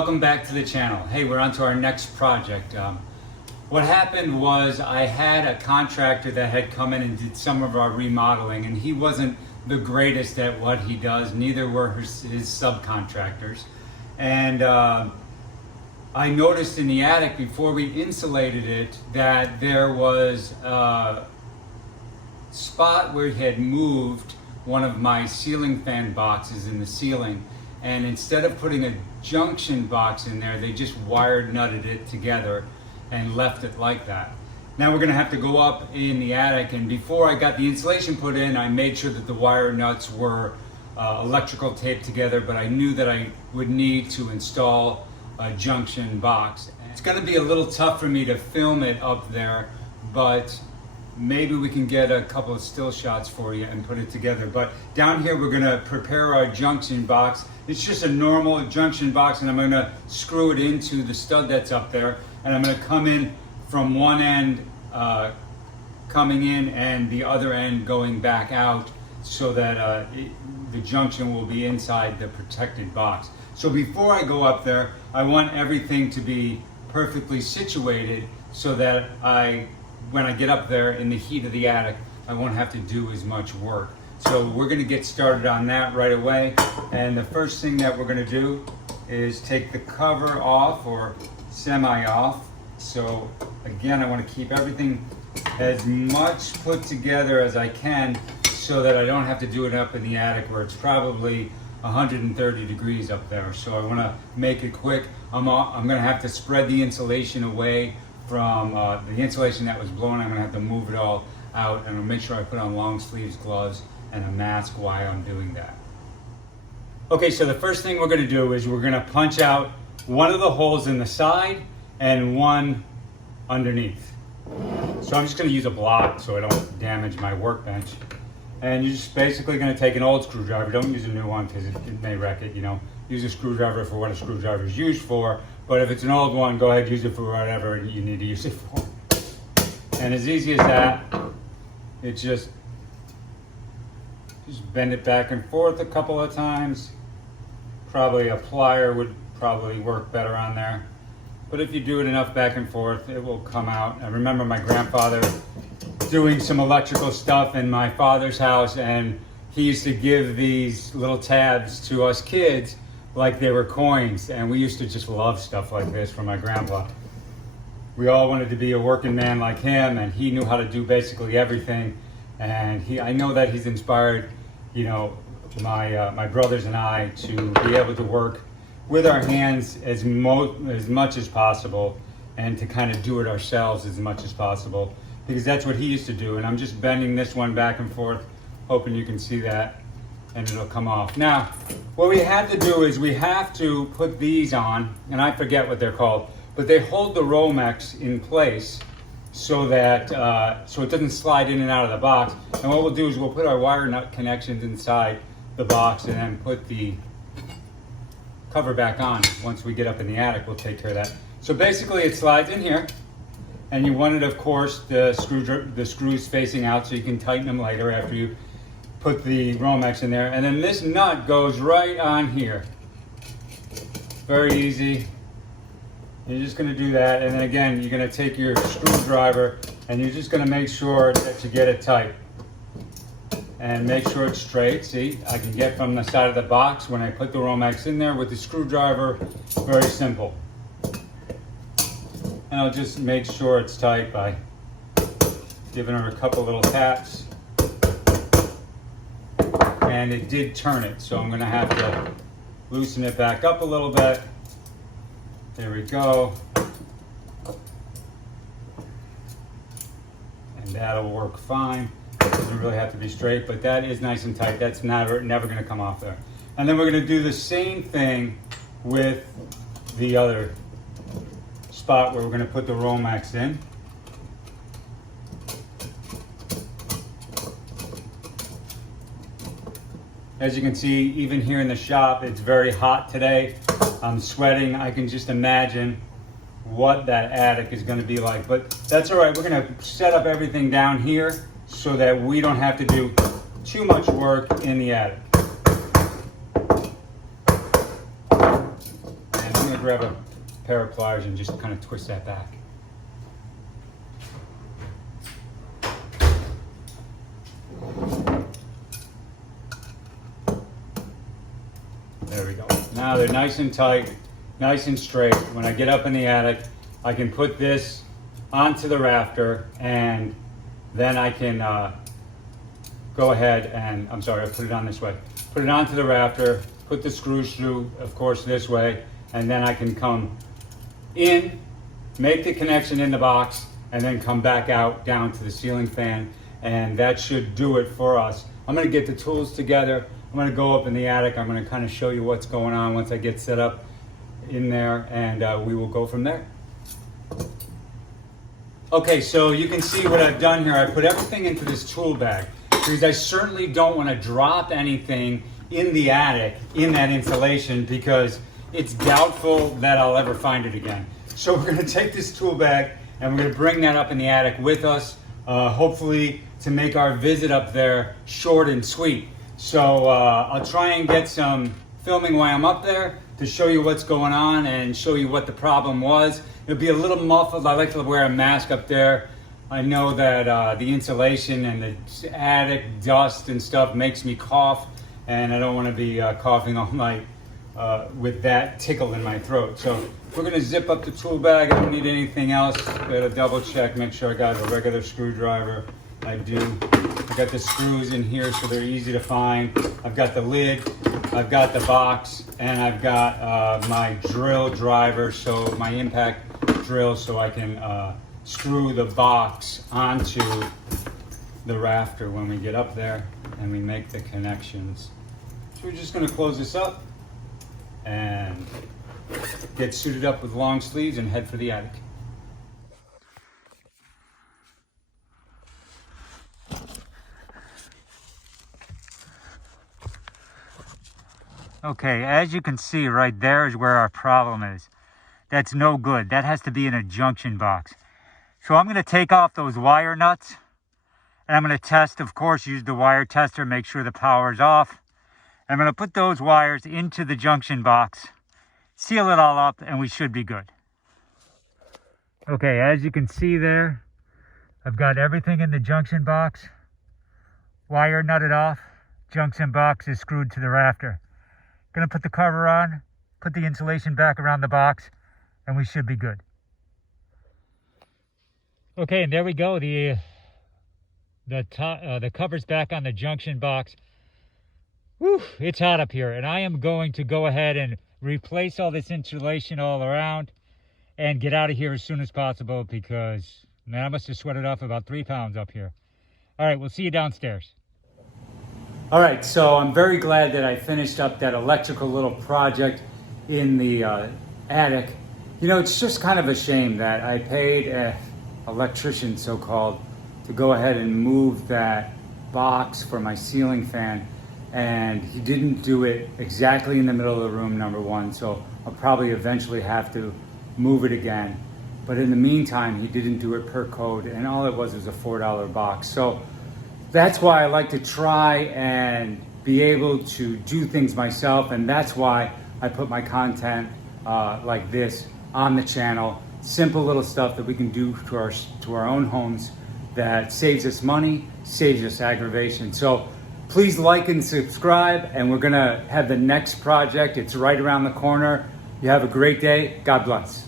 welcome back to the channel. Hey, we're on to our next project. What happened was I had a contractor that had come in and did some of our remodeling, and he wasn't the greatest at what he does, neither were his subcontractors. And I noticed in the attic before we insulated it that there was a spot where he had moved one of my ceiling fan boxes in the ceiling, and instead of putting a junction box in there, they just wired nutted it together and left it like that. Now we're gonna have to go up in the attic, and before I got the insulation put in, I made sure that the wire nuts were electrical taped together, but I knew that I would need to install a junction box. It's gonna be a little tough for me to film it up there, but maybe we can get a couple of still shots for you and put it together. But down here we're gonna prepare our junction box. It's just a normal junction box, and I'm gonna screw it into the stud that's up there, and I'm gonna come in from one end coming in and the other end going back out, so that the junction will be inside the protected box. So before I go up there, I want everything to be perfectly situated so that when I get up there in the heat of the attic, I won't have to do as much work. So we're gonna get started on that right away. And the first thing that we're gonna do is take the cover off, or semi off. So again, I wanna keep everything as much put together as I can so that I don't have to do it up in the attic where it's probably 130 degrees up there. So I wanna make it quick. I'm gonna have to spread the insulation away from the insulation that was blowing. I'm gonna have to move it all out, and I'll make sure I put on long sleeves gloves and a mask while I'm doing that. Okay, so the first thing we're gonna do is we're gonna punch out one of the holes in the side and one underneath. So I'm just gonna use a block so I don't damage my workbench. And you're just basically gonna take an old screwdriver. Don't use a new one because it may wreck it, you know. Use a screwdriver for what a screwdriver is used for. But if it's an old one, go ahead, use it for whatever you need to use it for. And as easy as that, it's just bend it back and forth a couple of times. Probably a plier would probably work better on there. But if you do it enough back and forth, it will come out. I remember my grandfather doing some electrical stuff in my father's house, and he used to give these little tabs to us kids like they were coins, and we used to just love stuff like this from my grandpa. We all wanted to be a working man like him, and he knew how to do basically everything. And I know that he's inspired, you know, my brothers and I to be able to work with our hands as much as possible, and to kind of do it ourselves as much as possible, because that's what he used to do. And I'm just bending this one back and forth, hoping you can see that, and it'll come off. Now, what we had to do is we have to put these on, and I forget what they're called, but they hold the Romex in place so that so it doesn't slide in and out of the box. And what we'll do is we'll put our wire nut connections inside the box and then put the cover back on. Once we get up in the attic, we'll take care of that. So basically it slides in here, and you want it, of course, the screws facing out so you can tighten them later after you put the Romex in there. And then this nut goes right on here. Very easy. You're just gonna do that, and then again, you're gonna take your screwdriver and you're just gonna make sure that you get it tight. And make sure it's straight. See, I can get from the side of the box when I put the Romex in there with the screwdriver. Very simple. And I'll just make sure it's tight by giving her a couple little taps. And it did turn it, so I'm gonna have to loosen it back up a little bit. There we go. And that'll work fine. It doesn't really have to be straight, but that is nice and tight. That's never gonna come off there. And then we're gonna do the same thing with the other spot where we're gonna put the Romex in. As you can see, even here in the shop, it's very hot today. I'm sweating. I can just imagine what that attic is gonna be like, but that's all right. We're gonna set up everything down here so that we don't have to do too much work in the attic. And gonna grab a pair of pliers and just kind of twist that back. There we go. Now they're nice and tight, nice and straight. When I get up in the attic, I can put this onto the rafter, and then I can go ahead and, I'm sorry, I put it on this way. Put it onto the rafter, put the screws through, of course, this way, and then I can come in, make the connection in the box, and then come back out down to the ceiling fan, and that should do it for us. I'm gonna get the tools together. I'm gonna go up in the attic. I'm gonna kind of show you what's going on once I get set up in there, and we will go from there. Okay, so you can see what I've done here. I put everything into this tool bag because I certainly don't want to drop anything in the attic in that insulation because it's doubtful that I'll ever find it again. So we're gonna take this tool bag and we're gonna bring that up in the attic with us, hopefully to make our visit up there short and sweet. So I'll try and get some filming while I'm up there to show you what's going on and show you what the problem was. It'll be a little muffled. I like to wear a mask up there. I know that the insulation and the attic dust and stuff makes me cough, and I don't want to be coughing all night with that tickle in my throat. So we're gonna zip up the tool bag. I don't need anything else. Gotta double check, make sure I got a regular screwdriver. I do. I got the screws in here so they're easy to find. I've got the lid, I've got the box, and I've got my drill driver, so my impact drill, so I can screw the box onto the rafter when we get up there and we make the connections. So we're just gonna close this up and get suited up with long sleeves and head for the attic. Okay, as you can see right there is where our problem is. That's no good. That has to be in a junction box. So I'm going to take off those wire nuts and I'm going to test, of course, use the wire tester, make sure the power is off. I'm going to put those wires into the junction box, seal it all up, and we should be good. Okay, as you can see there, I've got everything in the junction box. Wire nutted off, junction box is screwed to the rafter. Gonna put the cover on, put the insulation back around the box, and we should be good. Okay, and there we go. The cover's back on the junction box. Whew, it's hot up here, and I am going to go ahead and replace all this insulation all around and get out of here as soon as possible because, man, I must have sweated off about 3 pounds up here. All right, we'll see you downstairs. All right, so I'm very glad that I finished up that electrical little project in the attic. You know, it's just kind of a shame that I paid an electrician, so-called, to go ahead and move that box for my ceiling fan, and he didn't do it exactly in the middle of the room, number one, so I'll probably eventually have to move it again. But in the meantime, he didn't do it per code, and all it was a $4 box. So that's why I like to try and be able to do things myself, and that's why I put my content like this on the channel. Simple little stuff that we can do to our own homes that saves us money, saves us aggravation. So please like and subscribe, and we're gonna have the next project. It's right around the corner. You have a great day. God bless.